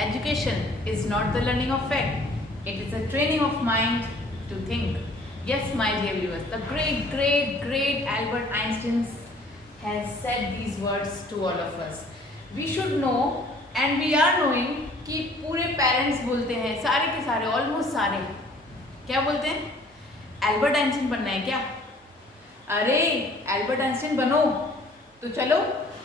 Education is not the learning of fact. It is a training of mind to think. Yes, my dear viewers, the great Albert Einstein has said these words to all of us. We should know and we are knowing कि पूरे parents बोलते हैं, सारे के सारे, almost सारे, क्या बोलते हैं? एल्बर्ट आइंस्टीन बनना है क्या? अरे एल्बर्ट आइंस्टीन बनो तो चलो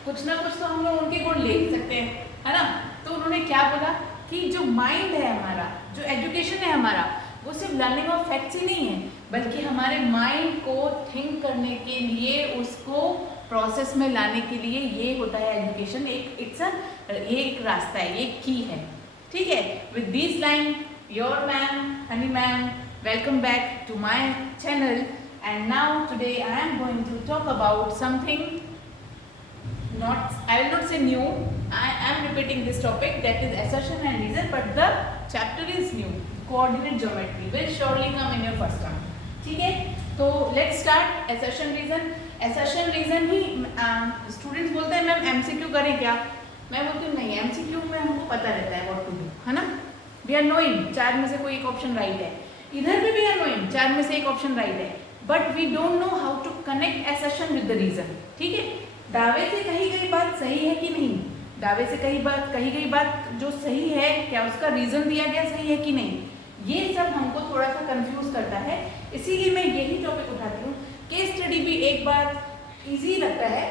कुछ ना कुछ तो हम लोग उनके गुण ले ही सकते हैं, है ना? तो उन्होंने क्या बोला कि जो माइंड है हमारा, जो एजुकेशन है हमारा, वो सिर्फ लर्निंग ऑफ फैक्ट्स ही नहीं है, बल्कि हमारे माइंड को थिंक करने के लिए, उसको प्रोसेस में लाने के लिए ये होता है एजुकेशन। ये एक रास्ता है, ये की है, ठीक है? With this line your ma'am honey ma'am, welcome back to my channel and now today I am going to talk about something I will not say new, I am repeating this topic, that is assertion and reason, but the chapter is new. Coordinate geometry will surely come in your first term, ठीक है? तो let's start assertion reason. assertion reason he students बोलते हैं ma'am MCQ करें क्या? मैं बोलती हूँ नहीं, एमसीक्यू में हमको पता रहता है व्हाट टू डू, है ना? वी आर नोइंग चार में से कोई एक ऑप्शन राइट है, इधर भी वी आर नोइंग चार में से एक ऑप्शन राइट है, but we don't know how to connect assertion with the reason, ठीक है? दावे से कही गई बात सही है कि नहीं, दावे से कही गई बात जो सही है, क्या उसका रीजन दिया गया सही है कि नहीं, ये सब हमको थोड़ा सा कंफ्यूज करता है। इसीलिए मैं यही टॉपिक उठाती हूँ। केस स्टडी भी एक बार इजी लगता है,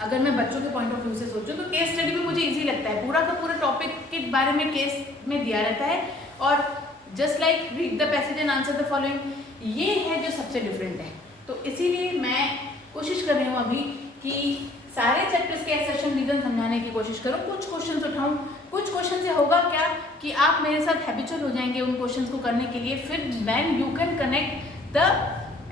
अगर मैं बच्चों के पॉइंट ऑफ व्यू से सोचूं तो केस स्टडी भी मुझे इजी लगता है। पूरा का पूरा टॉपिक के बारे में केस में दिया रहता है और just like read the passage and answer the following, ये है जो सबसे डिफरेंट है। तो इसीलिए मैं कोशिश कर रही हूँ अभी कि सारे चैप्टर्स के assertion रीजन समझाने की कोशिश करूँ, कुछ क्वेश्चंस उठाऊँ। कुछ क्वेश्चन से होगा क्या कि आप मेरे साथ हैबिचुअल हो जाएंगे उन क्वेश्चंस को करने के लिए, फिर then you can connect the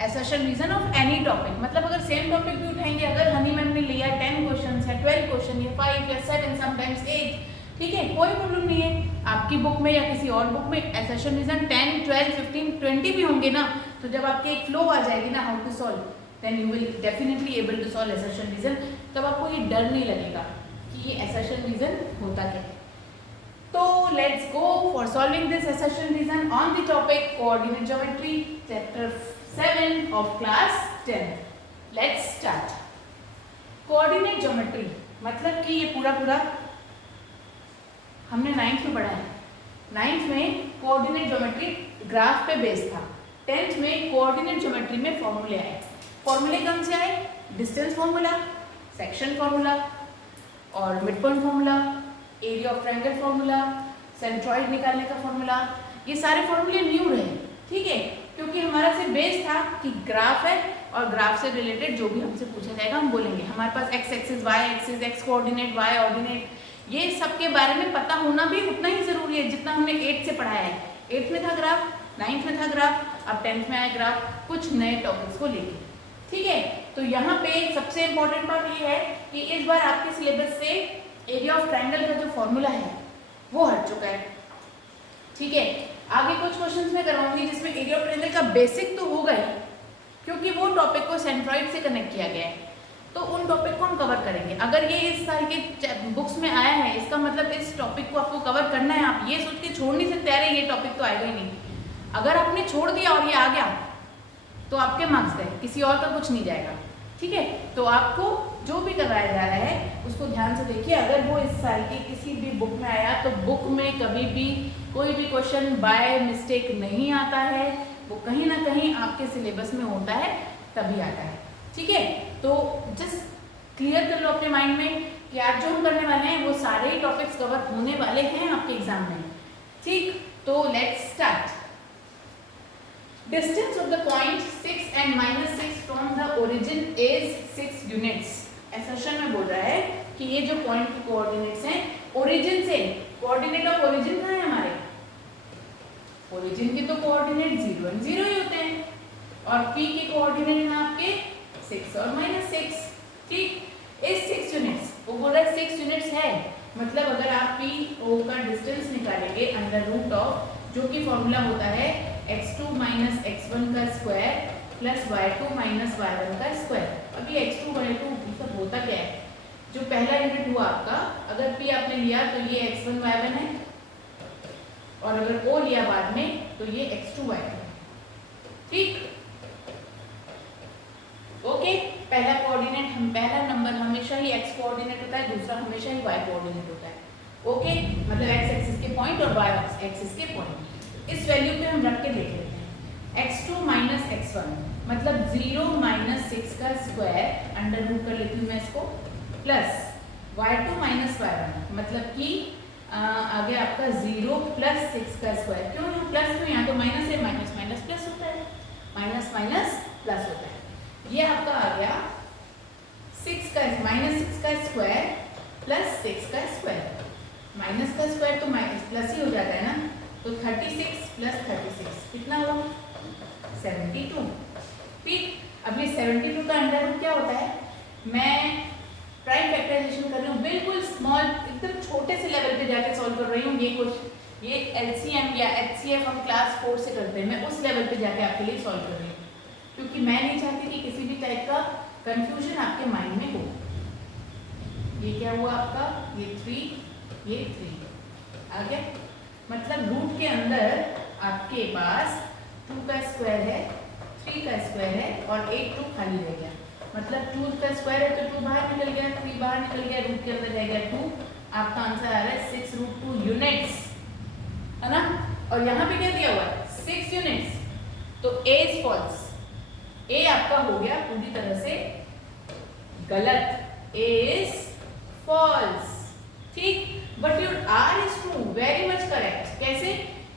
assertion reason of any topic. मतलब अगर सेम टॉपिक भी उठाएंगे, अगर हनी मैम ने लिया 10 क्वेश्चन या 12 क्वेश्चन या 5 या 7 समटाइम्स 8, ठीक है, कोई प्रॉब्लम नहीं है। आपकी बुक में या किसी और बुक में assertion रीजन 10, 12, 15, 20 भी होंगे ना, तो जब आपके एक फ्लो आ जाएगी ना how to solve, then you will definitely able to solve assertion reason। तब आपको ये डर नहीं लगेगा कि ये assertion reason होता क्या है। तो let's go for solving this assertion reason on the topic coordinate geometry, chapter 7 of class 10। Let's start। coordinate geometry मतलब कि ये पूरा हमने 9th में पढ़ा है। 9th में coordinate geometry ग्राफ पे बेस था, 10th में coordinate geometry में फॉर्मूले आए। फॉर्मूले कौन से आए? डिस्टेंस फॉर्मूला, सेक्शन फॉर्मूला और mid point formula, area of triangle formula, centroid निकालने का फॉर्मूला। ये सारे फॉर्मूले न्यू रहे, ठीक है, क्योंकि हमारा सिर्फ बेस था कि ग्राफ है और ग्राफ से रिलेटेड जो भी हमसे पूछा जाएगा हम बोलेंगे। हमारे पास x axis, y axis, x coordinate, y ordinate, ये सब के बारे में पता होना भी उतना ही जरूरी है जितना हमने 8th से पढ़ाया है। 8th में था ग्राफ, 9th में था ग्राफ, अब 10th में आया ग्राफ, कुछ नए टॉपिक्स को लेके, ठीक है? तो यहाँ पे सबसे इम्पोर्टेंट बात ये है कि इस बार आपके सिलेबस से एरिया ऑफ ट्रायंगल का जो फॉर्मूला है वो हट चुका है, ठीक है? आगे कुछ क्वेश्चंस में करवाऊंगी जिसमें एरिया ऑफ ट्रायंगल का बेसिक तो होगा ही, क्योंकि वो टॉपिक को सेंट्रॉइड से कनेक्ट किया गया है, तो उन टॉपिक को हम कवर करेंगे। अगर ये इस साल के बुक्स में आया है, इसका मतलब इस टॉपिक को आपको कवर करना है। आप ये सोच के छोड़ नहीं सकते अरे ये टॉपिक तो आएगा ही नहीं। अगर आपने छोड़ दिया और ये आ गया तो आपके मार्क्स गए, किसी और का कुछ नहीं जाएगा, ठीक है? तो आपको जो भी करवाया जा रहा है उसको ध्यान से देखिए। अगर वो इस साल की किसी भी बुक में आया तो बुक में कभी भी कोई भी क्वेश्चन बाय मिस्टेक नहीं आता है, वो कहीं ना कहीं आपके सिलेबस में होता है तभी आता है, ठीक है? तो जस्ट क्लियर कर लो अपने माइंड में कि आज जो हम करने वाले हैं वो सारे ही टॉपिक्स कवर होने वाले हैं आपके एग्जाम में, ठीक? तो let's start. Distance of the point 6 and -6 from the origin is 6 units। assertion में बोल रहा है कि ये जो पॉइंट के कोऑर्डिनेट्स हैं ओरिजिन से, कोऑर्डिनेट ऑफ ओरिजिन कहाँ है हमारे? ओरिजिन के तो कोऑर्डिनेट 0 और 0 ही होते हैं और P के कोऑर्डिनेट हैं आपके 6 और -6, ठीक? इस 6 यूनिट्स, वो बोल रहा है 6 यूनिट्स है, मतलब अगर आप PO का डिस्टेंस निकालेंगे अंडर रूट ऑफ, जो कि फॉर्मूला होता है x2 - x1 का स्क्वायर प्लस y2 - y1 का स्क्वायर। अब ये x2 y2 सब होता क्या है? जो पहला यूनिट हुआ आपका, अगर P आपने लिया तो ये x1 y1 है, और अगर O लिया बाद में तो ये x2 y2 है। ठीक, ओके। पहला कोऑर्डिनेट हम पहला नंबर हमेशा ही x कोऑर्डिनेट होता है, दूसरा हमेशा ही y कोऑर्डिनेट होता है। ओके, मतलब x एक्सिस के पॉइंट और y एक्सिस के पॉइंट। इस वैल्यू पे हम रख के देख लेते हैं। x2 माइनस x1 मतलब 0 माइनस 6 का स्क्वायर, अंडर रूट कर लेती हूँ मैं इसको, प्लस y2 माइनस y1 मतलब कि आ गया आपका 0 प्लस 6 का स्क्वायर। क्यों यहाँ प्लस, क्यों यहाँ तो माइनस है, माइनस माइनस प्लस होता है, माइनस माइनस प्लस होता है। ये आपका आ गया 6 का माइनस 6 का स्क्वायर प्लस 6 का स्क्वायर। माइनस का स्क्वायर तो माइनस प्लस ही हो जाता है ना, तो 36 प्लस 36 कितना हुआ 72। ठीक, अब ये 72 का अंडर रूट क्या होता है, मैं प्राइम फैक्टराइजेशन कर रही हूँ, बिल्कुल स्मॉल एकदम छोटे से लेवल पे जाके सॉल्व कर रही हूँ। ये कुछ ये एलसीएम या एचसीएफ हम क्लास 4 से करते हैं, मैं उस लेवल पे जाके आपके लिए सॉल्व कर रही हूँ, क्योंकि मैं नहीं चाहती कि किसी भी टाइप का कंफ्यूजन आपके माइंड में हो। ये क्या हुआ आपका, ये 3, ये 3 आ गया, मतलब रूट के अंदर आपके पास 2 का स्क्वायर है, 3 का स्क्वायर है और एक 2 खाली रह गया, मतलब 2 का स्क्वायर है तो 2 बाहर निकल गया, 3 बाहर निकल गया, रूट के अंदर रह गया 2। आपका आंसर आ रहा है 6√2 यूनिट्स, है ना। और यहाँ पे क्या दिया हुआ है 6 यूनिट्स, तो A इज फॉल्स, A आपका हो गया पूरी तरह से गलत, A इज फॉल्स। ठीक, but your R is true, very much correct. कैसे,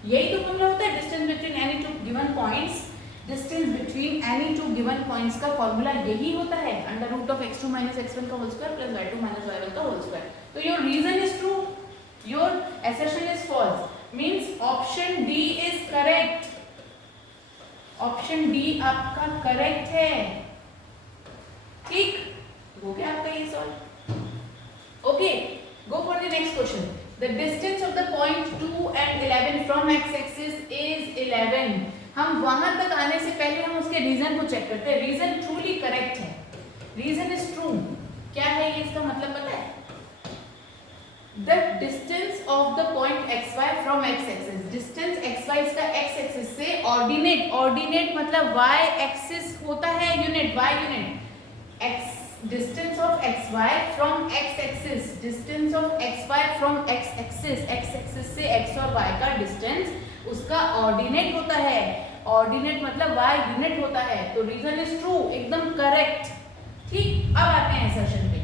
यही तो फॉर्मूला होता है distance between any two given points. Distance between any two given points का फॉर्मूला यही होता है, under root of x2 minus x1 का whole square plus y2 minus y1 का होल स्क्वायर। तो your reason is true, your assertion is false, means option D is correct. Option D आपका correct है। ठीक, हो गया आपका ये solve. Okay, go for the next question. The distance of the point 2 and 11 from x axis is 11। हम वहां तक आने से पहले हम उसके रीजन को चेक करते हैं। रीजन ट्रूली करेक्ट है, रीजन इज ट्रू। क्या है ये, इसका मतलब पता है, the distance of the point xy from x axis, distance xy इसका x एक्सिस से ऑर्डिनेट, ऑर्डिनेट मतलब y एक्सिस होता है unit, y unit, x distance of xy from x axis, distance of xy from x axis, x axis से x और y का distance उसका ordinate होता है, ऑर्डिनेट मतलब y यूनिट होता है, तो रीजन इज ट्रू, एकदम करेक्ट। ठीक, अब आते हैं असर्शन पे।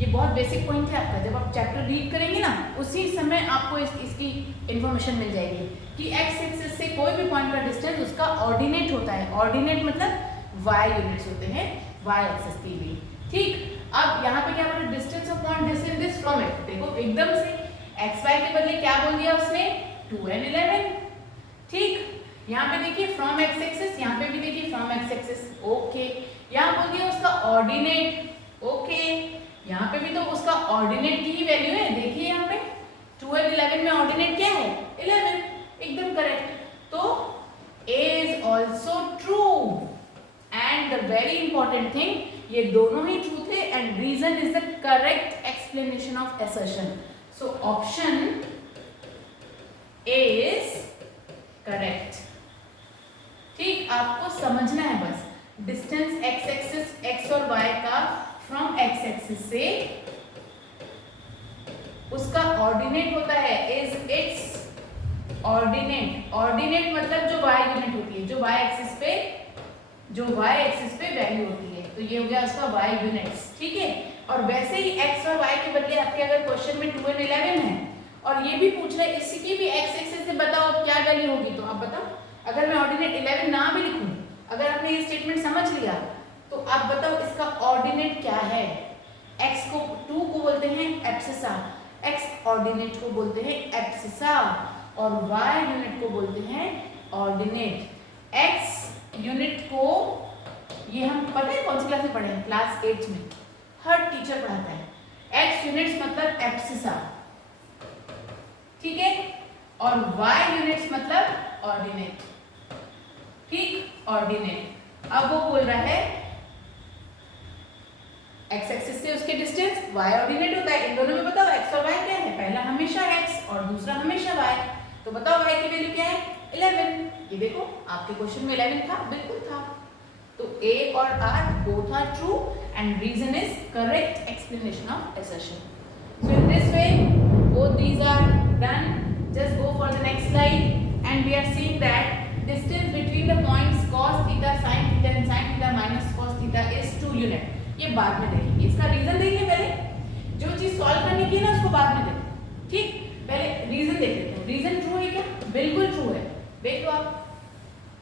ये बहुत बेसिक पॉइंट है आपका, जब आप चैप्टर रीड करेंगे ना उसी समय आपको इसकी इंफॉर्मेशन मिल जाएगी कि x एक्सिस से कोई भी पॉइंट का डिस्टेंस उसका ऑर्डिनेट होता है, ऑर्डिनेट मतलब y यूनिट्स होते हैं y एक्सिस की भी। ठीक, अब यहाँ पे क्या बोल रहा है, distance of point distance this from x, देखो एकदम से xy के बदले क्या बोल दिया उसने 2 and 11। ठीक, यहाँ पे देखिए फ्रॉम x एक्सिस, यहाँ पे भी देखिए फ्रॉम x एक्सिस, ओके। यहाँ बोल दिया उसका ऑर्डिनेट, ओके, यहाँ पे भी तो उसका ऑर्डिनेट की ही वैल्यू है, देखिए यहाँ पे 2 and 11 में ऑर्डिनेट क्या है 11, एकदम करेक्ट। तो A is also true and the very important thing, ये दोनों ही ट्रू थे and reason is the correct explanation of assertion. So option A is correct. ठीक, आपको समझना है बस, डिस्टेंस x एक्सिस x और y का फ्रॉम x एक्सिस से उसका ऑर्डिनेट होता है इज इट्स ऑर्डिनेट, ऑर्डिनेट मतलब जो y यूनिट होती है, जो y एक्सिस पे, जो y एक्सिस पे वैल्यू होती है, तो ये हो गया उसका y यूनिट्स। ठीक है, और वैसे ही x और y के बदले आपके अगर क्वेश्चन में 2 and 11 है और ये भी पूछ रहा है इसकी भी x एक्सिस से बताओ क्या वैल्यू होगी, तो आप बताओ, अगर मैं ऑर्डिनेट 11 ना भी लिखूं, अगर आपने ये स्टेटमेंट समझ लिया तो आप बताओ इसका ऑर्डिनेट क्या है। x को 2 को बोलते हैं एब्सिसा, x ऑर्डिनेट को बोलते हैं एब्सिसा और y यूनिट को बोलते हैं ऑर्डिनेट। x यूनिट को ये हम पता है कौन सी क्लास में पढ़े हैं, क्लास 8 में हर टीचर पढ़ाता है। x यूनिट्स मतलब एब्सिसा, ठीक है, और y यूनिट्स मतलब ऑर्डिनेट। ठीक, ऑर्डिनेट। अब वो बोल रहा है एक्स एक्सिस से उसके डिस्टेंस, y ऑर्डिनेट होता है। इन दोनों में बताओ x और y क्या है, पहला हमेशा x और दूसरा हमेशा y। तो बताओ y की वैल्यू क्या है, 11। ये देखो आपके क्वेश्चन में 11 था, बिल्कुल था। तो A और R both are true and reason is correct explanation of assertion. So in this way both these are done. Just go for the next slide and we are seeing that distance between the points cos theta sin theta and sin theta minus cos theta is 2 unit. ये बाद में देखेंगे, इसका reason देखिए पहले। जो चीज solve करने की है ना उसको बाद में देखें, ठीक। पहले रीजन देख लेते हैं। रीजन ट्रू है क्या, बिल्कुल ट्रू है। देख लो आप,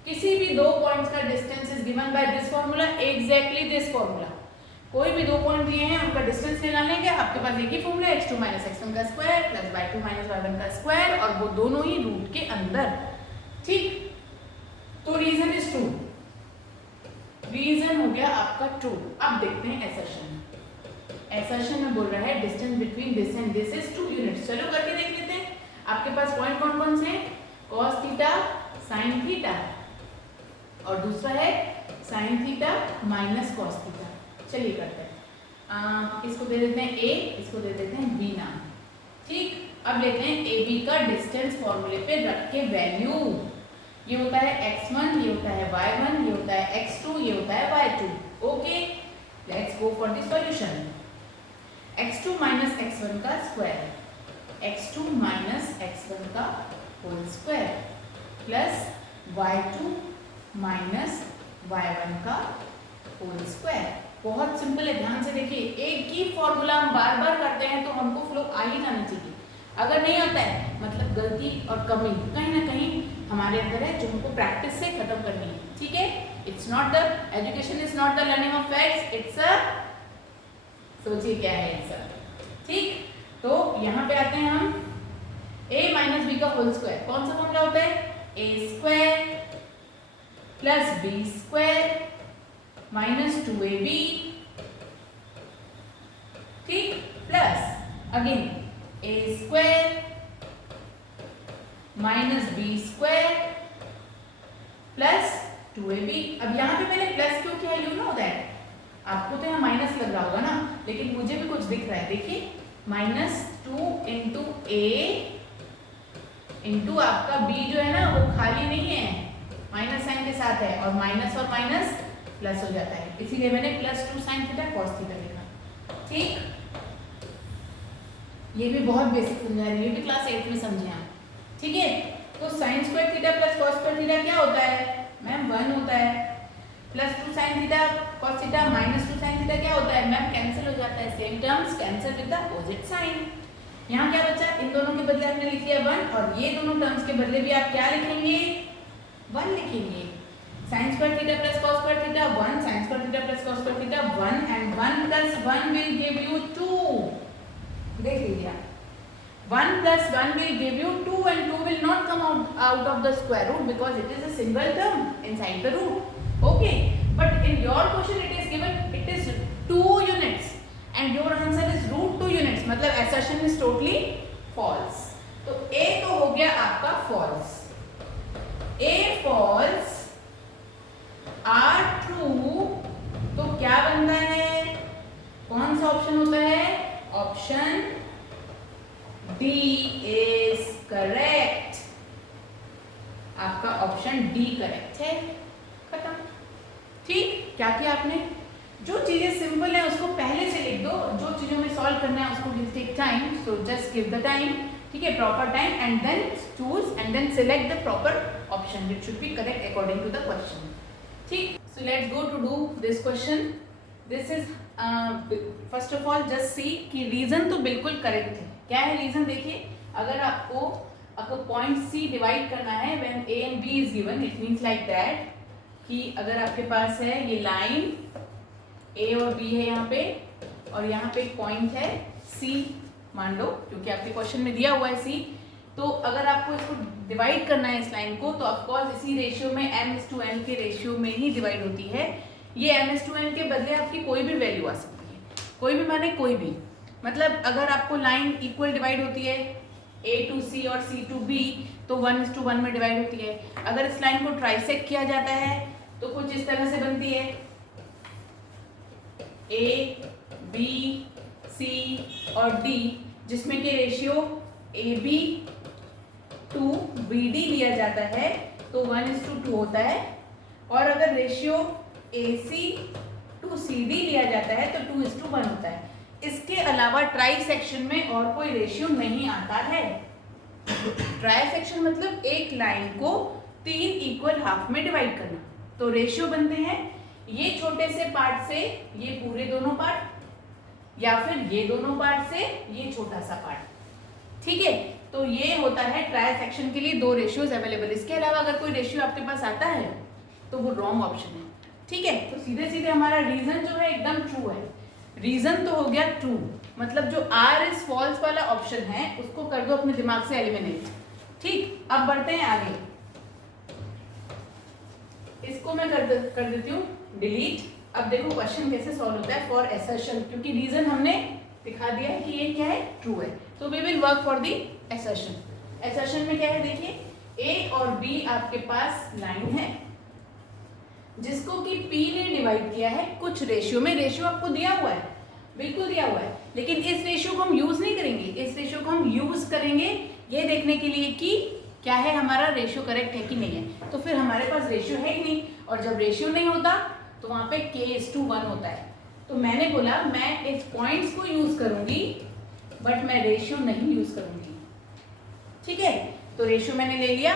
किसी भी दो पॉइंट्स का distance is given by this formula, exactly this formula. कोई भी दो पॉइंट दिए हैं उनका डिस्टेंस निकालने के आपके पास एक ही फार्मूला, x2 x1 का स्क्वायर प्लस y2 y1 का स्क्वायर, और वो दोनों ही रूट के अंदर, ठीक। तो रीजन इज ट्रू, रीजन हो गया आपका ट्रू। अब देखते हैं एसर्शन। एसर्शन में बोल रहा है distance between this and this is 2 units. चलो करके देख लेते हैं। आपके पास पॉइंट कौन कौन से हैं, cos थीटा sin थीटा, और दूसरा है sin theta minus cos theta. चलिए करते हैं। इसको दे देते हैं a, इसको दे देते हैं b नाम, ठीक। अब लेते हैं ए बी का डिस्टेंस फॉर्मूले पे रख के वैल्यू। ये होता है x1, ये होता है y1, ये होता है x2, ये होता है y2। Okay, let's go for the solution. x2 minus x1 का स्क्वायर, x2 माइनस x1 का whole square plus y2 minus y1 का होल स्क्वायर। बहुत सिंपल है, ध्यान से देखिए। एक ही फॉर्मूला हम बार बार करते हैं तो हमको फ्लो आ ही जाना चाहिए। अगर नहीं आता है मतलब गलती और कमी कहीं ना कहीं हमारे अंदर है, जो हमको प्रैक्टिस से खत्म करनी है, ठीक है। It's not the education is not the learning of facts, it's a, सोचिए क्या है इट्स अ, ठीक। तो यहाँ पे आते हैं हम, a माइनस बी का होल स्क्वायर कौन सा फॉर्मूला होता है, a square plus b square minus 2ab, ठीक, plus again a square minus b square plus 2ab। अब यहाँ पे मैंने प्लस क्यों किया, यू नो दैट। आपको तो यहाँ माइनस लग रहा होगा ना, लेकिन मुझे भी कुछ दिख रहा है। देखिए -2 इंटू ए इंटू आपका b जो है ना वो खाली नहीं है, माइनस साइन के साथ है, और माइनस प्लस हो जाता है, इसीलिए मैंने +2 sin थीटा cos थीटा लिखा, ठीक। ये भी बहुत बेसिक समझा रही है, ये भी क्लास 8 में समझे आप, ठीक है। तो sin square theta plus cos square theta क्या होता है मैम, 1 होता है। +2 sin theta cos theta -2 sin theta क्या होता है मैम, कैंसिल हो जाता है। Same terms cancel with the opposite sign. यहाँ क्या बचा, इन दोनों के बदले आपने लिख लिया 1, और ये दोनों टर्म्स के बदले भी आप क्या लिखेंगे, 1 लिखेंगे। sin square theta plus cos square theta 1, sin square theta plus cos square theta 1, and 1 plus 1 will give you 2। देख लीजिए, 1 plus 1 will give you 2, and 2 will not come out of the square root because it is a single term inside the root, okay। But in your question it is given, it is 2 units and your answer is √2 units, मतलब assertion is totally false। तो A तो हो गया आपका false, A false, R true, तो क्या बनता है, कौन सा ऑप्शन होता है, ऑप्शन D is correct। आपका ऑप्शन D करेक्ट है, खत्म, ठीक। क्या किया आपने, जो चीजें सिंपल है उसको पहले से लिख दो, जो चीजों में सॉल्व करना है उसको will take time, so just give the time, ठीक है, proper time, and then choose and then select the proper option which should be correct according to the question, ठीक। So let's go to do this question. This is first of all just see कि reason तो बिल्कुल correct है। क्या है reason, देखिए, अगर आपको पॉइंट C डिवाइड करना है when A and B is given, it means like that कि अगर आपके पास है ये लाइन A और B है यहाँ पे, और यहाँ पे एक पॉइंट है C मान लो, क्योंकि आपके क्वेश्चन में दिया हुआ है C, तो अगर आपको इसको डिवाइड करना है इस लाइन को, तो ऑफकोर्स इसी रेशियो में m/n के रेशियो में ही डिवाइड होती है। ये m/n के बदले आपकी कोई भी वैल्यू आ सकती है, कोई भी माने कोई भी, मतलब अगर आपको लाइन इक्वल डिवाइड होती है A to C और C to B, तो 1:1 में डिवाइड होती है। अगर इस लाइन को ट्राइसेक्ट किया जाता है तो कुछ इस तरह से बनती है, A बी, सी और डी, जिसमें कि रेशियो AB टू BD लिया जाता है तो 1:2 होता है, और अगर रेशियो AC टू CD लिया जाता है तो 2:1 होता है। इसके अलावा ट्राई सेक्शन में और कोई रेशियो नहीं आता है। ट्राई सेक्शन मतलब एक लाइन को 3 इक्वल हाफ में डिवाइड करना। तो रेशियो बनते हैं ये छोटे से पार्ट से ये पूरे दोनों पार्ट, या फिर ये दोनों पार्ट से ये छोटा सा पार्ट। ठीक है, तो ये होता है ट्राई सेक्शन के लिए 2 रेशियोज अवेलेबल। इसके अलावा अगर कोई रेशियो आपके पास आता है तो वो रॉन्ग ऑप्शन है। ठीक है, तो सीधे सीधे हमारा रीजन जो है एकदम ट्रू है। रीजन तो हो गया ट्रू, मतलब जो R इज फॉल्स वाला ऑप्शन है उसको कर दो अपने दिमाग से एलिमिनेट। ठीक, अब बढ़ते हैं आगे। इसको मैं कर देती हूँ डिलीट। अब देखो क्वेश्चन कैसे सॉल्व होता है फॉर असर्शन, क्योंकि रीजन हमने दिखा दिया है कि ये क्या है, ट्रू है। तो we will work for the assertion. Assertion में क्या है देखिए, A और B आपके पास लाइन है जिसको कि P ने डिवाइड किया है कुछ रेशियो में। रेशियो आपको दिया हुआ है, बिल्कुल दिया हुआ है, लेकिन इस रेशियो को हम यूज नहीं करेंगे। इस रेशियो को हम यूज करेंगे ये देखने के लिए कि क्या है हमारा रेशियो करेक्ट है कि नहीं है। तो फिर हमारे पास रेशियो है ही नहीं, और जब रेशियो नहीं होता तो वहां पे K:1 होता है। तो मैंने बोला मैं इस पॉइंट्स को यूज करूंगी बट मैं रेशियो नहीं यूज करूंगी। ठीक है, तो रेशियो मैंने ले लिया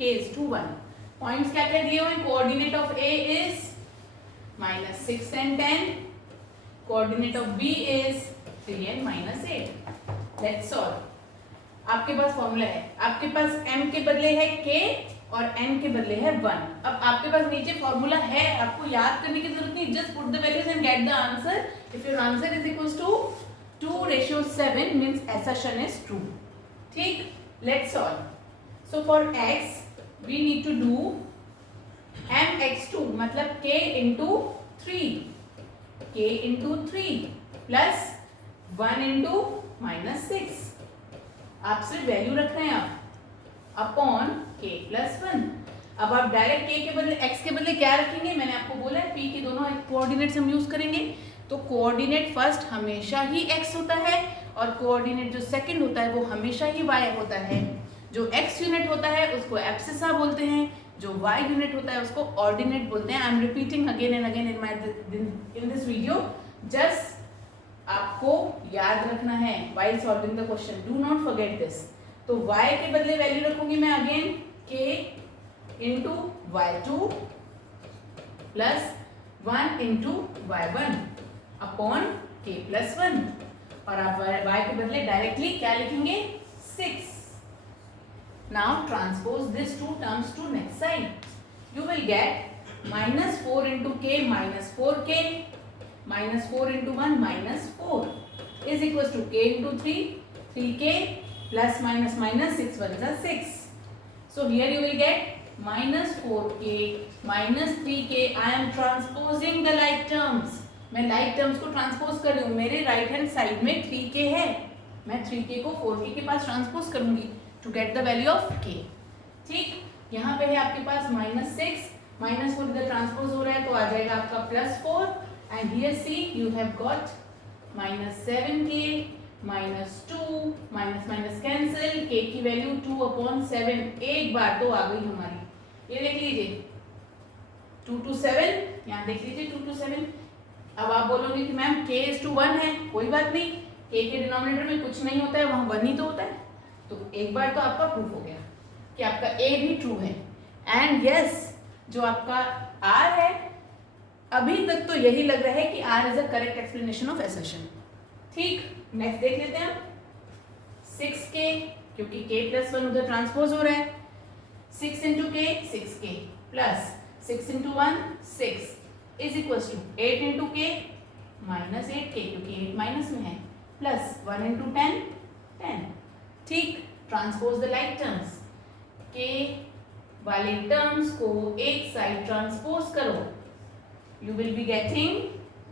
K:1। पॉइंट्स क्या क्या दिए हुए हैं, coordinate of A is -6 and 10, coordinate of B is 3 and -8। Let's solve. आपके पास फॉर्मूला है, आपके पास m के बदले है k और n के बदले है 1। अब आपके पास नीचे फॉर्मूला है, आपको याद करने की जरूरत नहीं, just put the values and get the answer. If your answer is equals to 2:7 means assertion is true. ठीक, let's solve. So for x we need to do mx2 मतलब k into 3, k into 3 plus 1 into -6। आप सिर्फ value रख रहे हैं आप upon k plus 1। अब आप डायरेक्ट k के बदले x के बदले क्या रखेंगे, मैंने आपको बोला है p के दोनों कोऑर्डिनेट्स हम यूज करेंगे। तो कोऑर्डिनेट फर्स्ट हमेशा ही x होता है और कोऑर्डिनेट जो सेकंड होता है वो हमेशा ही y होता है। जो x यूनिट होता है उसको एब्सिसा बोलते हैं, जो y यूनिट होता है उसको ऑर्डिनेट बोलते हैं। I am repeating again and again in this video, just आपको याद रखना है while solving the question, do not forget this। तो y के बदले वैल्यू रखूंगी मैं again k into y2 plus 1 into y1 upon k plus 1, और आप y के बदले डायरेक्टली क्या लिखेंगे 6। Now transpose these two terms to next side. You will get -4 into k minus 4k minus 4 into 1 minus 4 is equals to k into 3, 3k plus minus minus 6 1 is 6. So here you will get minus 4k minus 3k. I am transposing the like terms. मैं like terms को transpose कर रही हूँ। मेरे right hand side में 3k है, मैं 3k को 4k के पास transpose करूँगी to get the value of k। ठीक, यहाँ पे है आपके पास -6, -4 इधर ट्रांसपोज हो रहा है तो आ जाएगा आपका +4, and here see you have got -7k -2 minus minus cancel, k की वैल्यू 2/7 एक बार तो आ गई हमारी। ये देख लीजिए 2 to 7, यहाँ देख लीजिए 2 to 7। अब आप बोलोगे कि मैम k:1 है, कोई बात नहीं, k के डिनोमिनेटर में कुछ नहीं होता है, वहाँ 1 ही तो होता है। तो एक बार तो आपका प्रूफ हो गया कि आपका A भी ट्रू है। एंड यस, जो आपका R है अभी तक तो यही लग रहा है कि R is a correct explanation of assertion. ठीक, नेक्स्ट देख लेते हैं 6k, क्योंकि k plus 1 उधर ट्रांसपोज हो रहा है। 6 into k 6k plus 6 into 1 6 is equals to 8 into k minus 8k, क्योंकि 8 माइनस में है, प्लस 1 into 10 10। ठीक, transpose the like terms, k वाले टर्म्स को एक साइड ट्रांसपोज करो, यू विल बी गेटिंग,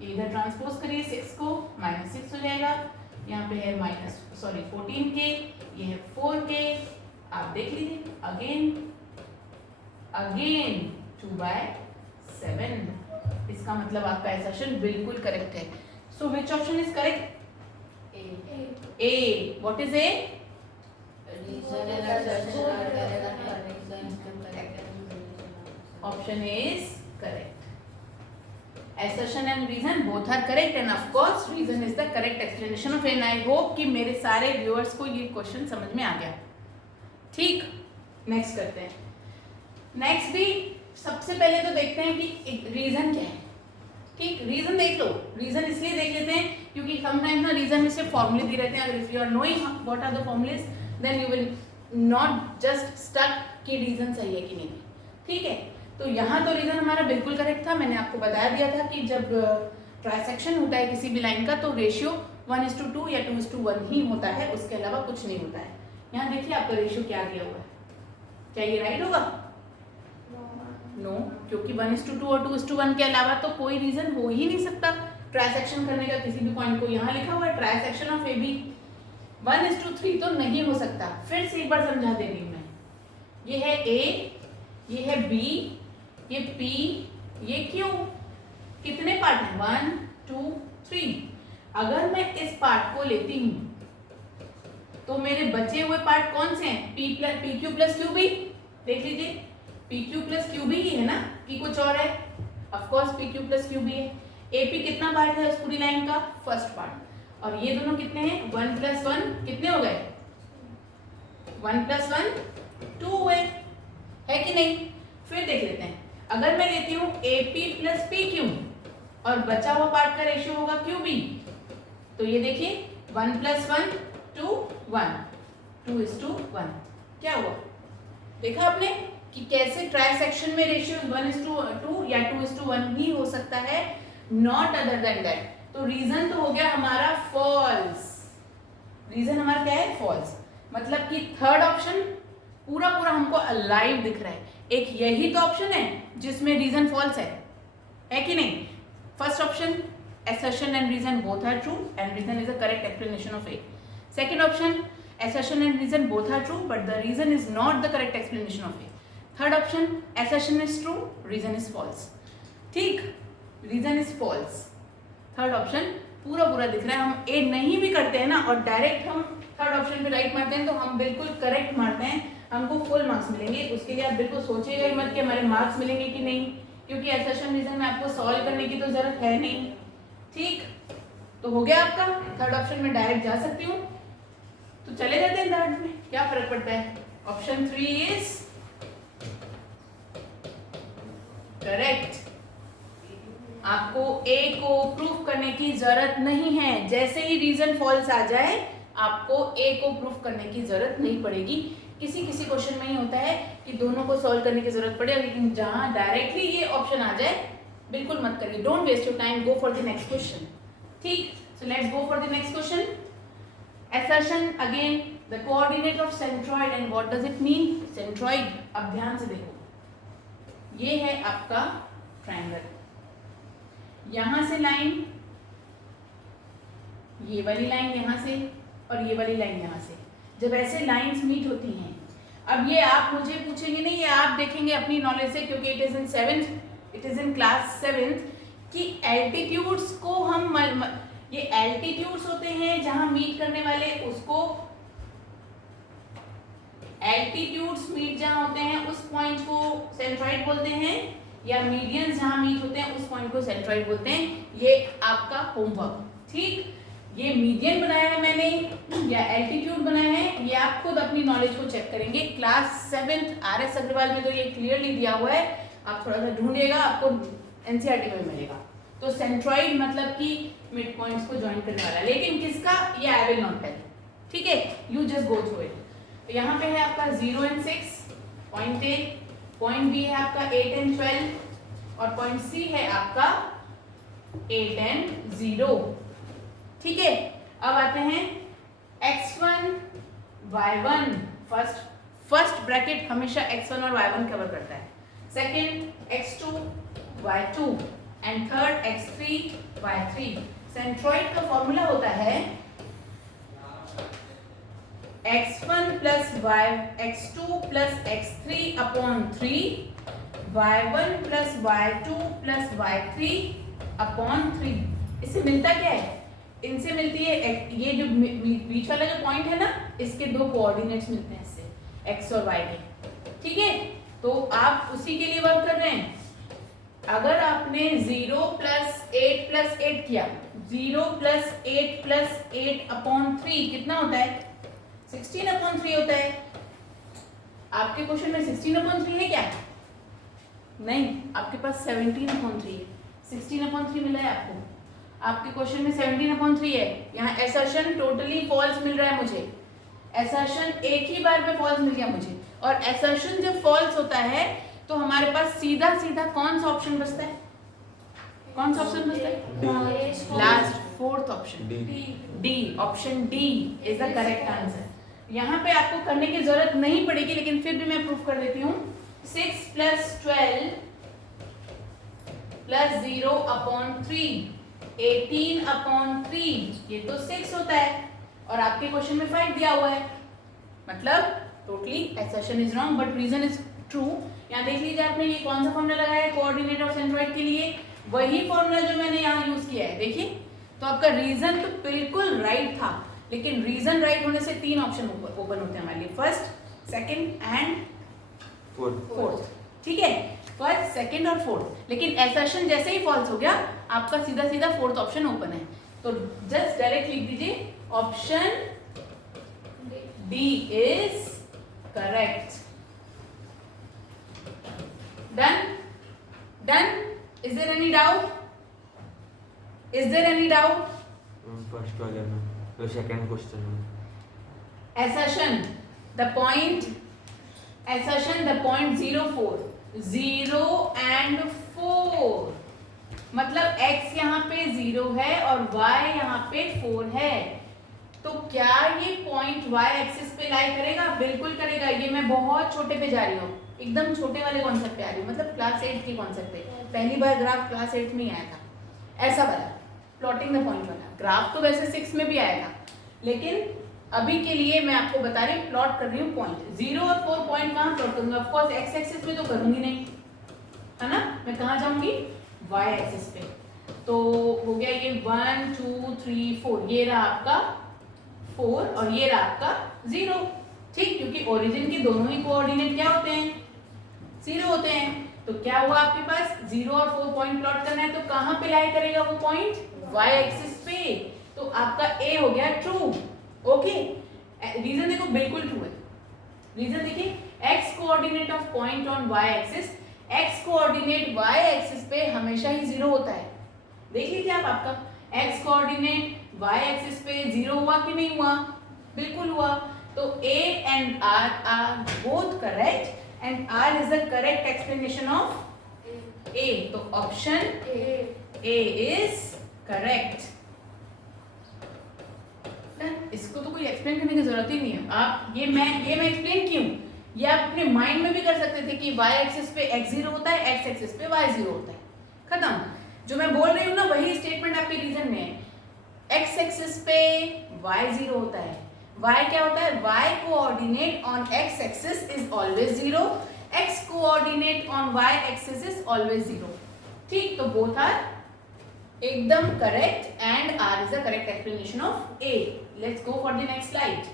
इधर ट्रांसपोज करिए 6 को, -6 हो जाएगा, यहाँ पे है 14k, ये है 4k, आप देख लीजिए अगेन 2/7। इसका मतलब आपका असर्शन बिल्कुल करेक्ट है। So which option is correct? A. What is A? Reason and assertion are correct. Option A is correct. Assertion and reason both are correct and of course reason is the correct explanation of it. And I hope कि मेरे सारे viewers को ये question समझ में आ गया. ठीक, next करते हैं. नेक्स्ट भी सबसे पहले तो देखते हैं कि रीजन क्या है. ठीक, रीजन देख लो. रीजन इसलिए देख लेते हैं क्योंकि समटाइम्स ना रीजन में सिर्फ फॉर्मूले दिए रहते हैं. अगर if you are knowing what are the formulas then you will not just stuck कि रीजन सही है कि नहीं. ठीक है, तो यहाँ तो रीजन हमारा बिल्कुल करेक्ट था. मैंने आपको बता दिया था कि जब ट्रांसैक्शन होता है किसी भी लाइन का तो रेशियो 1:2 या 2:1 ही होता है, उसके अलावा कुछ नहीं होता है. यहाँ देखिए आपका रेशियो क्या दिया हुआ है. क्या ये राइट होगा? नो, क्योंकि 1:2 और 2:1 के अलावा तो कोई रीजन हो ही नहीं सकता ट्रांसैक्शन करने का किसी भी पॉइंट को. यहाँ लिखा हुआ है ट्रांसैक्शन ऑफ ए बी 1:3 तो नहीं हो सकता. फिर से एक बार समझा दे रही हूँ मैं. ये है ए, ये है बी, ये पी, ये क्यू. कितने पार्ट हैं? 1 2 3. अगर मैं इस पार्ट को लेती हूँ तो मेरे बचे हुए पार्ट कौन से हैं? P Q plus Q B. देख लीजिए, P Q plus Q B ही है ना, कि कुछ और है? Of course P Q plus Q B है. ए पी कितना पार्ट है उस पूरी लाइन का? First part. और ये दोनों कितने हैं? 1 + 1 कितने हो गए? 1 + 1 2 हुए, है कि नहीं? फिर देख लेते हैं. अगर मैं लेती हूँ A P plus P Q और बचा हुआ पार्ट का रेशियो होगा क्यू बी, तो ये देखिए 1 + 1 2 1 2:1. क्या हुआ? देखा आपने कि कैसे ट्रांसैक्शन में रेशियो 1:2 या 2:1 ही हो सकता है, नॉट अदर देन दैट. तो रीजन तो हो गया हमारा फॉल्स. रीजन हमारा क्या है? फॉल्स. मतलब कि थर्ड ऑप्शन पूरा पूरा हमको अलाइव दिख रहा है. एक यही तो ऑप्शन है जिसमें रीजन फॉल्स है कि नहीं? First option assertion and reason both are true and reason is a correct explanation of A. Second option, assertion and reason both are true but the reason is not the correct explanation of A. Third option, assertion is true, reason is false. ठीक, reason is false. Third option पूरा पूरा दिख रहा है. हम ए नहीं भी करते हैं ना और डायरेक्ट हम थर्ड ऑप्शन पे राइट मारते हैं तो हम बिल्कुल करेक्ट मारते हैं, हमको फुल मार्क्स मिलेंगे. उसके लिए आप बिल्कुल सोचेगा ही मत कि हमारे मार्क्स मिलेंगे कि नहीं, क्योंकि assertion reason में आपको सॉल्व करने की तो जरूरत है नहीं. ठीक, तो हो गया आपका. थर्ड ऑप्शन में डायरेक्ट जा सकती हूँ तो चले जाते हैं थर्ड में, क्या फर्क पड़ता है. Option 3 is correct. आपको ए को प्रूफ करने की जरूरत नहीं है. जैसे ही रीजन फॉल्स आ जाए आपको ए को प्रूफ करने की जरूरत नहीं पड़ेगी. किसी किसी क्वेश्चन में ही होता है कि दोनों को सॉल्व करने की जरूरत पड़े, लेकिन जहां डायरेक्टली ये ऑप्शन आ जाए बिल्कुल मत करिए. Don't waste your time, go for the next question. ठीक, so let's go for the next question. assertion again, the coordinate of centroid and what does it mean? Centroid, अब ध्यान से देखो, ये है आपका ट्रायंगल. यहां से लाइन, ये वाली लाइन यहां से और ये वाली लाइन यहां से, जब ऐसे लाइंस मीट होती हैं, अब ये आप मुझे पूछेंगे नहीं, ये आप देखेंगे अपनी नॉलेज से, क्योंकि it is in 7th, it is in class 7th कि एल्टीट्यूड्स को हम ये एल्टीट्यूड्स होते हैं जहां मीट करने वाले, उसको एल्टीट्यूड्स मीट जहां होते हैं उस पॉइंट को सेंट्रॉइड बोलते हैं, या मीडियंस जहां मीट होते हैं उस पॉइंट को सेंट्रॉइड बोलते हैं. ये आपका होमवर्क. ठीक, ये मीडियन बनाया है मैंने या एल्टीट्यूड बनाया है, ये आप खुद अपनी नॉलेज को चेक करेंगे. क्लास 7th RS अग्रवाल में तो ये क्लियरली दिया हुआ है, आप थोड़ा सा ढूंढिएगा, आपको NCERT में मिलेगा. तो सेंट्रॉइड मतलब कि मिड पॉइंट्स को ज्वाइन करने वाला, लेकिन किसका, ये आई विल नॉट टेल. ठीक है, you just go through it. तो यहाँ पे है आपका 0 and 6 point A, point B है आपका 8 and 12 और पॉइंट सी है आपका 8 and 0. ठीक है, अब आते हैं x1 y1. फर्स्ट ब्रैकेट हमेशा x1 और y1 कवर करता है, second x2 y2 and third x3 y3. Centroid का फॉर्मूला होता है x1 plus y, x2 plus x3 upon 3, y1 plus y2 plus y3 upon 3. इससे मिलता क्या है, इनसे मिलती है ये जो बीच वाला जो पॉइंट है ना, इसके दो कोऑर्डिनेट्स मिलते हैं इससे, x और y के, ठीक है। तो आप उसी के लिए वर्क कर रहे हैं। अगर आपने 0 + 8 + 8 किया, 0 + 8 + 8/3 कितना होता है, 16/3 होता है। आपके क्वेश्चन में 16/3 है क्या, नहीं, आपके पास 17/3 है। 16/3 मिला है आपको, आपके क्वेश्चन में 17/3 है। यहाँ असर्शन टोटली फॉल्स मिल रहा है मुझे, असर्शन एक ही बार में फॉल्स मिल गया मुझे। और असर्शन जब फॉल्स होता है तो हमारे पास सीधा सीधा कौन सा ऑप्शन बचता है, कौन सा ऑप्शन बचता है, last fourth option, D, option D is the correct answer. यहाँ पे आपको करने की जरूरत नहीं पड़ेगी, लेकिन फिर भी मैं प्रूफ कर देती हूँ। 6 + 12 + 0/3 18/3, ये तो 6 होता है और आपके क्वेश्चन में 5 दिया हुआ है, मतलब totally assertion is wrong but reason is true. यहाँ देख लीजिए आपने ये कौन सा फॉर्मूला लगाया है कोऑर्डिनेट और सेंट्रोइड के लिए, वही फॉर्मूला जो मैंने यहाँ यूज किया है, देखिए। तो आपका रीजन तो बिल्कुल राइट था, लेकिन रीजन राइट होने से 3 ऑप्शन ओपन होते हैं हमारे लिए, फर्स्ट, सेकंड एंड फोर्थ, ठीक है, फर्स्ट, सेकंड और फोर्थ। लेकिन असर्शन जैसे ही फॉल्स हो गया, आपका सीधा सीधा फोर्थ ऑप्शन ओपन है। तो जस्ट डायरेक्ट लिख दीजिए option D is correct. Done, done, is there any doubt, is there any doubt? First वाले में, तो सेकंड क्वेश्चन में assertion the point, assertion the point 0 4 0 and 4, मतलब x यहाँ पे 0 है और y यहाँ पे 4 है। तो क्या ये पॉइंट y एक्सिस पे लाई करेगा? बिल्कुल करेगा। ये मैं बहुत छोटे पे जा रही हूँ, एकदम छोटे वाले कॉन्सेप्ट पे आ रही हूँ, मतलब क्लास 8 की कॉन्सेप्ट पे। पहली बार ग्राफ क्लास 8 में ही आया था, ऐसा वाला प्लॉटिंग द पॉइंट वाला ग्राफ। तो वैसे 6 में भी आया था, लेकिन अभी के लिए मैं आपको बता रही हूँ, प्लॉट कर रही हूँ पॉइंट 0 और 4 पॉइंट कहाँ प्लॉट करूंगा? ऑफ कोर्स एक्स एक्सिस में तो करूंगी नहीं, है ना। मैं कहाँ जाऊंगी? वाई एक्सिस पे। तो हो गया ये 1 2 3 4, ये रहा आपका 4 और ये रहा आपका 0, ठीक, क्योंकि ओरिजिन के दोनों ही कोऑर्डिनेट क्या होते हैं? 0 होते हैं। तो क्या हुआ आपके पास? 0 और 4 पॉइंट प्लॉट करना है, तो कहाँ पे लाई करेगा वो पॉइंट? वाई एक्सिस पे। तो आपका ए हो गया ट्रू। ओके, रीजन देखो बिल्कुल ट्रू है। रीजन देखिए, x coordinate of point on y axis, x coordinate y axis पे हमेशा ही 0 होता है। देख लीजिए आप, आपका x कोऑर्डिनेट y एक्सिस पे 0 हुआ कि नहीं हुआ? बिल्कुल हुआ। तो a and r are both correct and r is the correct explanation of a. तो ऑप्शन a is correct। इसको तो कोई एक्सप्लेन करने की जरूरत ही नहीं है। आप ये मैं एक्सप्लेन क्यों, ये आप अपने माइंड में भी कर सकते थे कि y एक्सिस पे x 0 होता है, x एक्सिस पे y 0 होता है, खत्म। जो मैं बोल रही हूँ ना, वही स्टेटमेंट आपके रीजन में है। x एक्सिस पे y 0 होता है, y क्या होता है? y coordinate on x axis is always 0, x coordinate on y axis is always 0, ठीक। तो बोथ आर एकदम correct and R is the correct explanation of A. Let's go for the next slide.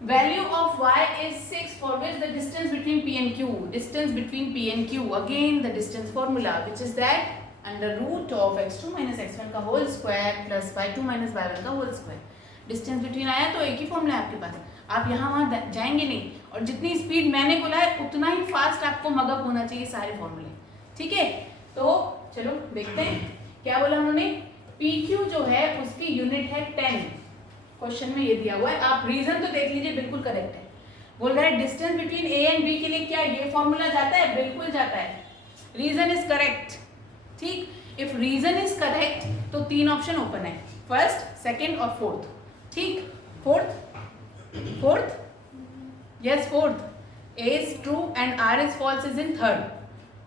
Value of y is 6 for which the distance between P and Q. Distance between P and Q. Again the distance formula, which is that under root of x2 minus x1 का whole square plus y2 minus y1 का whole square. Distance between आया तो एक ही formula है आपके पास, आप यहाँ वहाँ जाएंगे नहीं। और जितनी स्पीड मैंने बोला है उतना ही फास्ट आपको मगअप होना चाहिए सारे फॉर्मूले, ठीक है। तो चलो देखते हैं क्या बोला उन्होंने। PQ जो है उसकी यूनिट है 10, क्वेश्चन में ये दिया हुआ है। आप रीजन तो देख लीजिए, बिल्कुल करेक्ट है। बोल रहा है distance between A and B के लिए क्या ये फॉर्मूला जाता है? बिल्कुल जाता है। रीजन इज करेक्ट, ठीक। इफ रीजन इज करेक्ट तो 3 ऑप्शन ओपन है, फर्स्ट, सेकंड और फोर्थ, ठीक। Fourth, yes fourth. A is true and R is false is in third,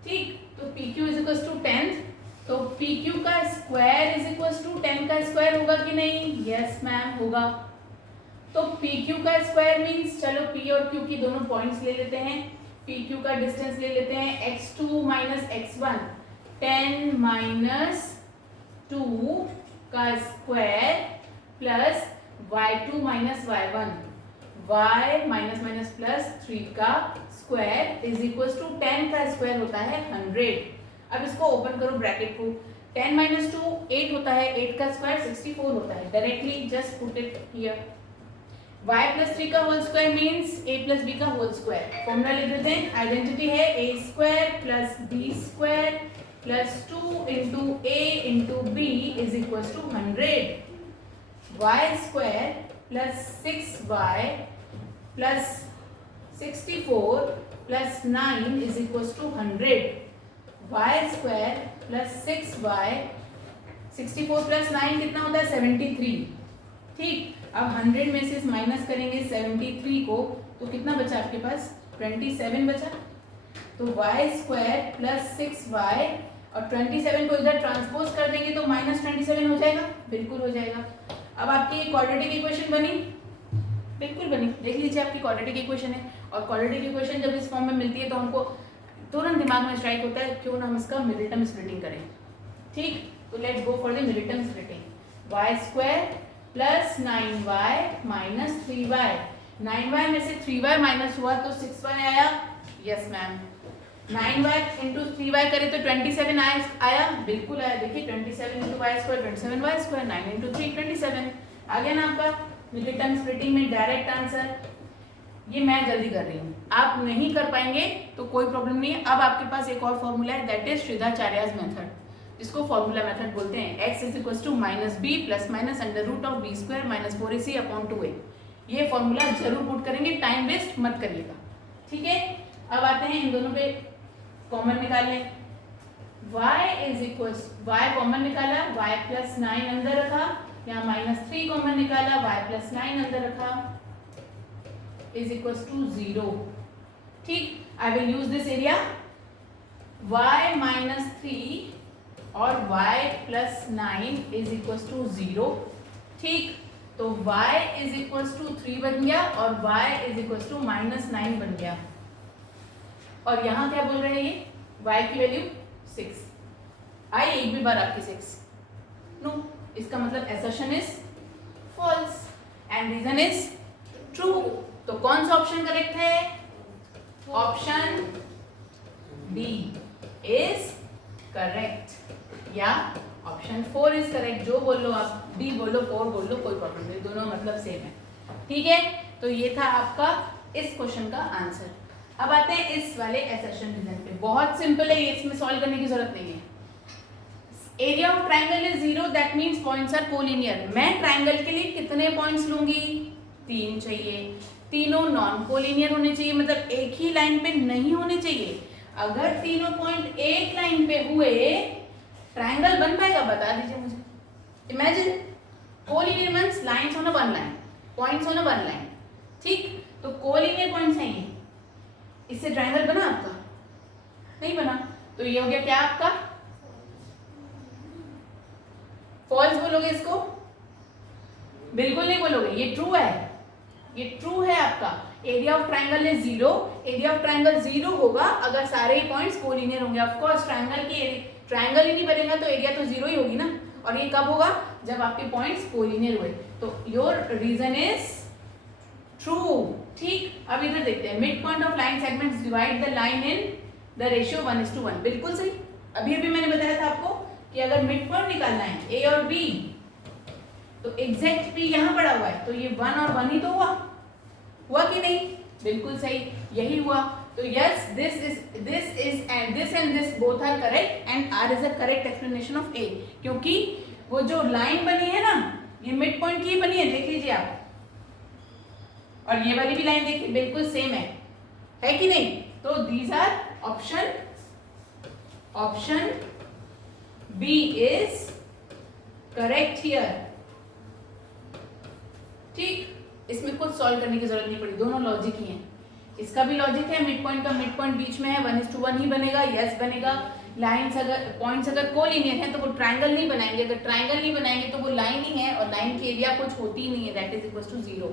ठीक। तो PQ इज इक्वल टू 10, तो PQ का स्क्वायर इज इक्वल टू 10 का square होगा कि नहीं? यस मैम होगा। तो PQ का स्क्वायर मीन्स, चलो P और Q की दोनों पॉइंट्स ले लेते हैं। PQ का डिस्टेंस ले लेते हैं x2 माइनस x1, 10 माइनस 2 का square plus y2 minus y1 y minus minus plus 3 का स्क्वायर इज इक्वल टू 10 का स्क्वायर होता है 100। अब इसको ओपन करो ब्रैकेट को, 10 माइनस 2 8 होता है, 8 का स्क्वायर 64 होता है। Directly just put it here. y plus 3 का whole square means a plus b का होल स्क्वायर। फॉर्मूला लिख देते हैं, आइडेंटिटी है a square plus b square plus 2 into a into b is equal to 100। y square plus 6y plus 64 plus 9 is equal to 100। y square plus 6y 64 plus 9 कितना होता है 73। ठीक, अब 100 में से माइनस करेंगे 73 को तो कितना बचा आपके पास 27 बचा। तो y स्क्वायर प्लस 6y और 27 को इधर ट्रांसपोज कर देंगे तो माइनस 27 हो जाएगा, बिल्कुल हो जाएगा। अब आपकी क्वाड्रेटिक इक्वेशन बनी, बिल्कुल बनी। देख लीजिए आपकी क्वाड्रेटिक इक्वेशन है, और क्वाड्रेटिक इक्वेशन जब इस फॉर्म में मिलती है तो हमको तुरंत दिमाग में स्ट्राइक होता है क्यों ना हम इसका मिडिल टर्म स्प्लिटिंग करें। ठीक, तो let's go for the middle term splitting. y square plus 9y minus 3y, 9y में से 3y माइनस हुआ तो 6y आया। Yes ma'am, 9y into 3y करें तो 27 आया, बिल्कुल आया। देखिए 27 into y square 27y square, 9 into 3 27 आ गया ना आपका मिडिल टर्म स्प्लिटिंग में डायरेक्ट आंसर। ये मैं जल्दी कर रही हूँ, आप नहीं कर पाएंगे तो कोई प्रॉब्लम नहीं है। अब आपके पास एक और फॉर्मूला है, दैट इज श्रीधाचार्याज मेथड, जिसको फॉर्मूला मेथड बोलते हैं। x is equal to minus b plus minus under root of b square minus 4ac upon 2a। ये फॉर्मूला जरूर पुट करेंगे, टाइम वेस्ट मत करिएगा। ठीक है, अब आते हैं इन दोनों पे कॉमन निकाल लें। y is equal, y common निकाला, y प्लस 9 अंदर रखा, यहाँ माइनस 3 कॉमन निकाला, y प्लस 9 अंदर रखा इज इक्वल टू 0। ठीक, I will use this area y minus 3 और y plus 9 is equal to 0। ठीक, तो y इज इक्वल टू 3 बन गया और y is equal to minus 9 बन गया। और यहाँ क्या बोल रहे हैं ये, y की वैल्यू 6 आई एक भी बार आपकी 6 नो, इसका मतलब assertion is false and reason is true. तो कौन सा ऑप्शन करेक्ट है, ऑप्शन बी इज करेक्ट या ऑप्शन 4 इज करेक्ट। जो बोल लो आप, डी बोल लो 4 बोल लो, कोई प्रॉब्लम नहीं, दोनों मतलब सेम है। ठीक है, तो ये था आपका इस क्वेश्चन का आंसर। अब आते हैं इस वाले assertion रीजन पे, बहुत सिंपल है ये, इसमें सॉल्व करने की जरूरत नहीं है। Area of triangle is 0, that means points are collinear. मैं ट्राइंगल के लिए कितने पॉइंट्स लूंगी, 3 चाहिए, तीनों नॉन कोलिनियर होने चाहिए, मतलब एक ही लाइन पे नहीं होने चाहिए। अगर तीनों पॉइंट एक लाइन पे हुए, ट्राइंगल बन पाएगा, बता दीजिए मुझे। Imagine collinear means lines on a one line, points on a one line. ठीक, तो कोलिनियर पॉइंट्स हैं ये, इससे ट्राइंगल बना आपका, नहीं बना, तो ये हो गया क्या आपका फॉल्स बोलोगे इसको, बिल्कुल नहीं बोलोगे, ये ट्रू है, ये ट्रू है आपका। Area of triangle is 0, area of triangle 0 होगा अगर सारे ही पॉइंट्स कोलिनियर होंगे। ऑफ कोर्स ट्राइंगल ही नहीं बनेगा तो एरिया तो 0 ही होगी ना, और ये कब होगा, जब आपके पॉइंट्स कोलिनियर हुए। तो योर रीजन इज ट्रू। ठीक, अब इधर देखते हैं, mid point of line segments divide the line in the ratio 1:1, बिल्कुल सही। अभी मैंने बताया था आपको कि अगर मिड पॉइंट निकालना है ए और बी, तो एग्जैक्ट पी यहाँ पड़ा हुआ है, तो ये 1 और 1 ही तो हुआ कि नहीं, बिल्कुल सही, यही हुआ। तो yes, this is and this both are correct and R is a correct explanation of A, क्योंकि वो जो लाइन बनी है ना, ये मिड पॉइंट की बनी है, देख लीजिए आप, और ये वाली भी लाइन देखिए बिल्कुल सेम है कि नहीं। तो these are option B is correct here. ठीक, इसमें कुछ सॉल्व करने की जरूरत नहीं पड़ी, दोनों लॉजिक ही हैं। इसका भी लॉजिक है, मिड पॉइंट का मिड पॉइंट बीच में है, 1:1 ही बनेगा, यस बनेगा। लाइंस अगर पॉइंट्स अगर कोलिनियर हैं तो वो ट्राइंगल नहीं बनाएंगे, अगर ट्राइंगल नहीं बनाएंगे तो वो लाइन ही है, और लाइन की एरिया कुछ होती ही नहीं है, दैट इज इक्वल टू 0।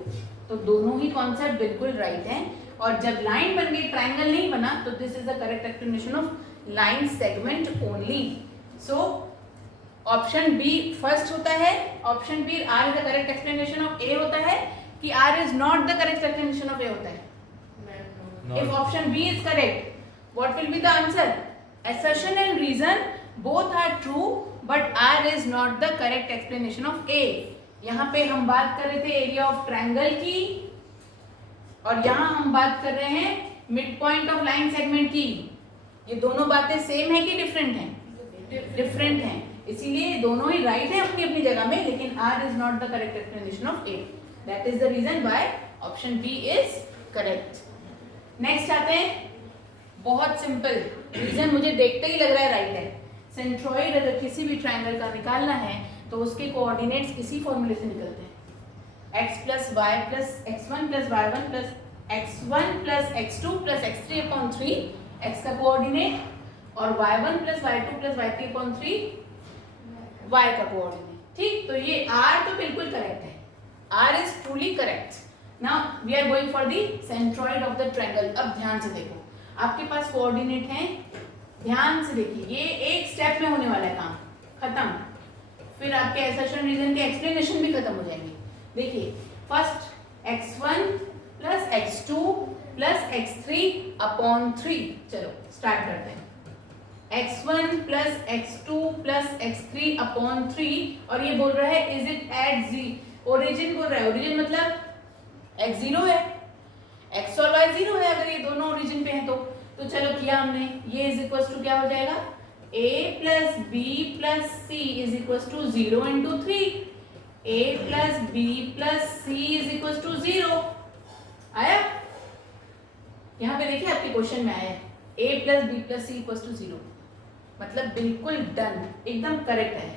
तो दोनों ही कॉन्सेप्ट बिल्कुल राइट हैं। और जब लाइन बन गई, ट्राइंगल नहीं बना, तो this is the correct explanation of line segment only. So option B first होता है, option B R is the correct explanation of A होता है, कि R is not the correct explanation of A होता है? If option B is correct, what will be the answer? Assertion and reason both are true, but R is not the correct explanation of A. यहाँ पे हम बात कर रहे थे area of triangle की, और यहाँ हम बात कर रहे हैं mid point of line segment की। ये दोनों बातें सेम है कि डिफरेंट हैं? डिफरेंट हैं, इसीलिए दोनों ही राइट है अपनी अपनी जगह में, लेकिन R is not the correct explanation of A. That is the reason why option B is correct. Next आते हैं, बहुत सिंपल, रीजन मुझे देखते ही लग रहा है राइट है। सेंट्रॉइड अगर किसी भी ट्रायंगल का निकालना है तो उसके कोऑर्डिनेट्स किसी फॉर्मूले से निकलते हैं, x plus y plus x1 plus y1 plus x1 plus x2 plus x3 upon 3 x का कोऑर्डिनेट, और y1 plus y2 plus y3 upon 3 y का कोऑर्डिनेट। ठीक, तो ये r तो बिल्कुल करेक्ट है, r is truly correct. Now we are going for the centroid of the triangle. अब ध्यान से देखो, आपके पास कोऑर्डिनेट हैं, ध्यान से देखिए, ये एक स्टेप में होने वाला है काम, खत्म। फिर आपके असर्शन रीजन के एक्सप्लेनेशन भी खत्म हो जाएंगे। देखिए, first x1 plus x2 plus x3 upon 3, चलो स्टार्ट करते हैं। x1 plus x2 plus x3 upon 3, और ये बोल रहा है is it at G, origin बोल रहा है, ओरिजिन मतलब x 0 है, x और y 0 है, अगर ये दोनों ओरिजिन पे हैं तो चलो किया हमने, ये इज इक्वल टू क्या हो जाएगा, a plus b plus c is equal to 0 into 3, a plus b plus c is equal to 0। आया? यहाँ पे देखिए आपके क्वेश्चन में आया है a plus b plus c equal to 0, मतलब बिल्कुल डन, एकदम करेक्ट है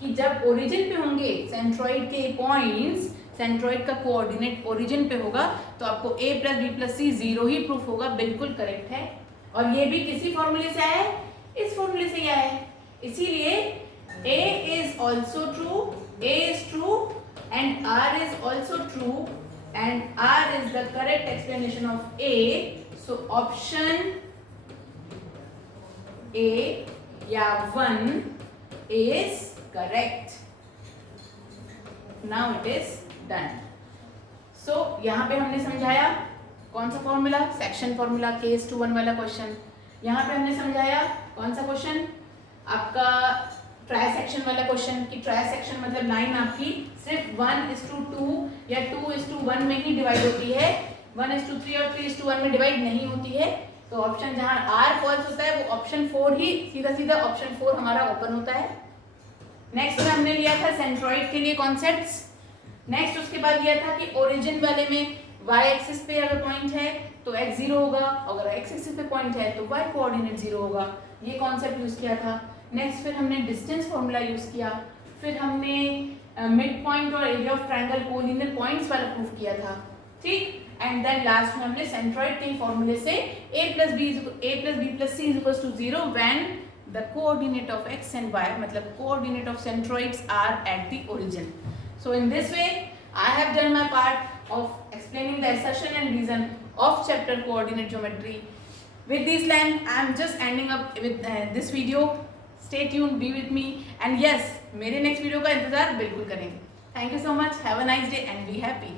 कि जब ओरिजिन पे होंगे सेंट्रॉइड के पॉइंट्स, सेंट्रॉइड का कोऑर्डिनेट ओरिजिन पे होगा तो आपको a plus b plus c 0 ही प्रूफ होगा, बिल्कुल करेक्ट है। और ये भी किसी फॉर्मूले से आया है, इस फॉर्मूले से ही आया है, इसीलिए a is also true, a is true and r is also true and r is the correct explanation of a। So option a या 1 is correct. Now it is done. So यहाँ पे हमने समझाया कौन सा फॉर्मूला, सेक्शन फॉर्मूला, केस 2 1 वाला question. यहाँ पे हमने समझाया कौन सा क्वेश्चन, आपका ट्राई सेक्शन वाला क्वेश्चन, कि ट्राई सेक्शन मतलब लाइन आपकी सिर्फ 1:2 या 2:1 में ही डिवाइड होती है, 1:3 और 3:1 में डिवाइड नहीं होती है। तो ऑप्शन जहाँ आर फॉल्स होता है वो ऑप्शन 4 ही, सीधा सीधा ऑप्शन 4 हमारा ओपन होता है। नेक्स्ट में हमने लिया था सेंट्रॉइड के लिए कॉन्सेप्ट्स। नेक्स्ट उसके बाद लिया था कि ओरिजिन वाले में y एक्सिस पे अगर पॉइंट है तो x 0 होगा, अगर x एक्सिस पे पॉइंट है तो y कोऑर्डिनेट 0 होगा, ये कॉन्सेप्ट यूज किया था। नेक्स्ट फिर हमने डिस्टेंस फॉर्मूला यूज किया, फिर हमने मिड पॉइंट और area of triangle collinear points वाला प्रूफ किया था, ठीक। एंड देन लास्ट में हमने सेंट्रॉइड के फॉर्मूले से a plus b plus c is equal to 0 when the coordinate of x and y, मतलब coordinate of centroids are at the origin. So in this way, I have done my part of explaining the assertion and reason of chapter coordinate geometry. With this line, I am just ending up with this video. Stay tuned, be with me, and yes, मेरे next video का इंतजार बिल्कुल करेंगे। Thank you so much. Have a nice day and be happy.